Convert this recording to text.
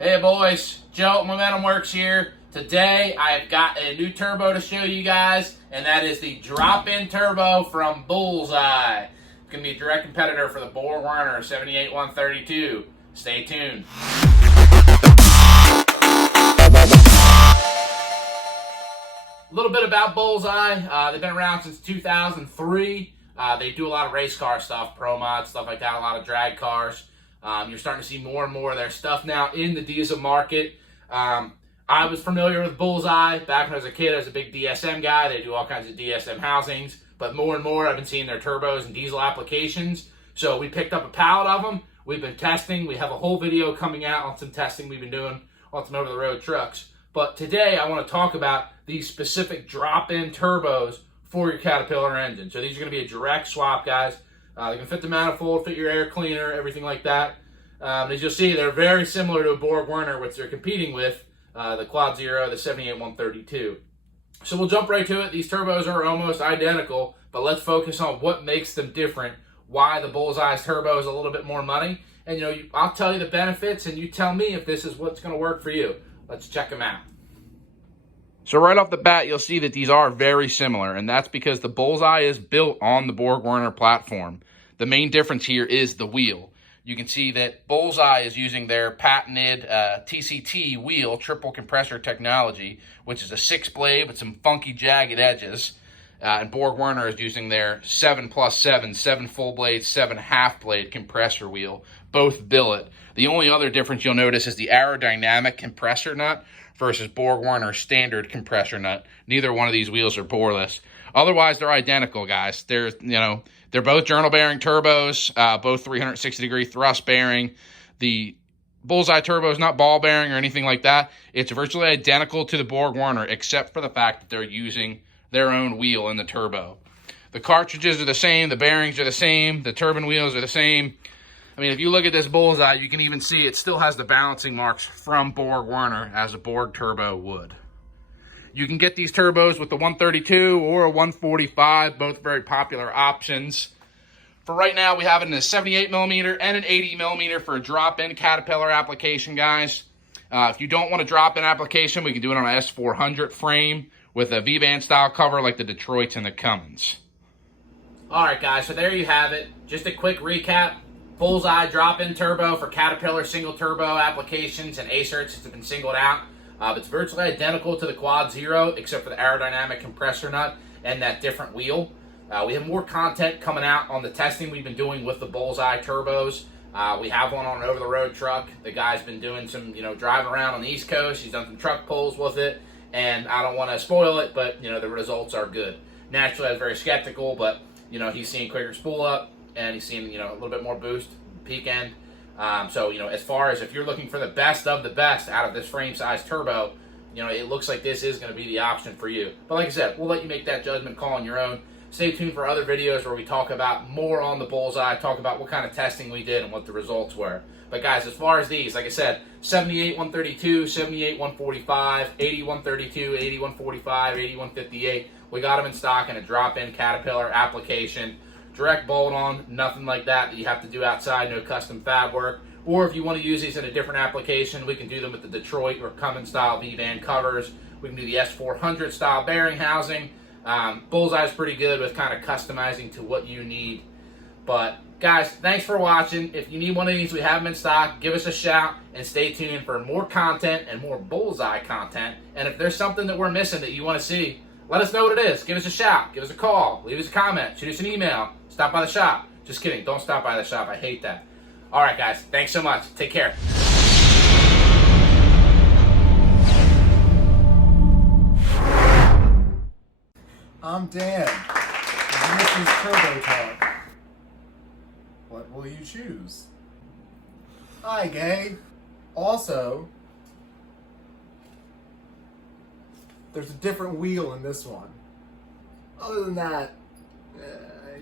Hey boys, Joe at Momentum Works here. Today I've got a new turbo to show you guys, and that is the drop-in turbo from Bullseye. It's going to be a direct competitor for the BorgWarner 78132. Stay tuned. A little bit about Bullseye. They've been around since 2003. They do a lot of race car stuff, pro mods, stuff like that, a lot of drag cars. You're starting to see more and more of their stuff now in the diesel market. I was familiar with Bullseye back when I was a kid. I was a big DSM guy. They do all kinds of DSM housings, but more and more I've been seeing their turbos and diesel applications. So we picked up a pallet of them. We've been testing. We have a whole video coming out on some testing we've been doing on some over-the-road trucks. But today I want to talk about these specific drop-in turbos for your Caterpillar engine. So these are going to be a direct swap, guys. They can fit the manifold, fit your air cleaner, everything like that. As you'll see, they're very similar to a BorgWarner, which they're competing with, the Quad Zero, the 78132. So we'll jump right to it. These turbos are almost identical, but let's focus on what makes them different, why the Bullseye's turbo is a little bit more money. And I'll tell you the benefits, and you tell me if this is what's going to work for you. Let's check them out. So right off the bat, you'll see that these are very similar, and that's because the Bullseye is built on the BorgWarner platform. The main difference here is the wheel. You can see that Bullseye is using their patented TCT wheel, triple compressor technology, which is a 6-blade with some funky jagged edges. And BorgWarner is using their 7+7, 7 full blade, 7 half blade compressor wheel, both billet. The only other difference you'll notice is the aerodynamic compressor nut versus BorgWarner's standard compressor nut. Neither one of these wheels are boreless. Otherwise, they're identical, guys. They're both journal bearing turbos, both 360-degree thrust bearing. The Bullseye turbo is not ball bearing or anything like that. It's virtually identical to the BorgWarner, except for the fact that they're using their own wheel in the turbo. The cartridges are the same, the bearings are the same, the turbine wheels are the same. I mean, if you look at this Bullseye, you can even see it still has the balancing marks from BorgWarner as a Borg turbo would. You can get these turbos with the 132 or a 145, both very popular options. For right now, we have it in a 78mm and an 80mm for a drop-in Caterpillar application, guys. If you don't want a drop-in application, we can do it on an S400 frame with a V-band style cover like the Detroits and the Cummins. All right, guys, so there you have it. Just a quick recap. Bullseye drop-in turbo for Caterpillar single turbo applications and ACERTs have been singled out. It's virtually identical to the Quad Zero, except for the aerodynamic compressor nut and that different wheel. We have more content coming out on the testing we've been doing with the Bullseye turbos. We have one on an over-the-road truck. The guy's been doing some, driving around on the East Coast. He's done some truck pulls with it, and I don't want to spoil it, but, the results are good. Naturally, I was very skeptical, but, he's seeing quicker spool up, and he's seeing, a little bit more boost, peak end. So, as far as if you're looking for the best of the best out of this frame size turbo, it looks like this is going to be the option for you. But like I said, we'll let you make that judgment call on your own. Stay tuned for other videos where we talk about more on the Bullseye, talk about what kind of testing we did and what the results were. But guys, as far as these, like I said, 78-132, 78-145, 80-132, 80-145, 80-158, we got them in stock in a drop-in Caterpillar application. Direct bolt-on, nothing like that you have to do outside, no custom fab work. Or if you want to use these in a different application, we can do them with the Detroit or Cummins style V-band covers. We can do the S400 style bearing housing. Bullseye's pretty good with kind of customizing to what you need. But guys, thanks for watching. If you need one of these, we have them in stock. Give us a shout and stay tuned for more content and more Bullseye content. And if there's something that we're missing that you want to see, let us know what it is. Give us a shout. Give us a call. Leave us a comment. Shoot us an email. Stop by the shop. Just kidding. Don't stop by the shop. I hate that. All right, guys. Thanks so much. Take care. I'm Dan. And this is Turbo Talk. What will you choose? Hi, gang. Also, there's a different wheel in this one. Other than that,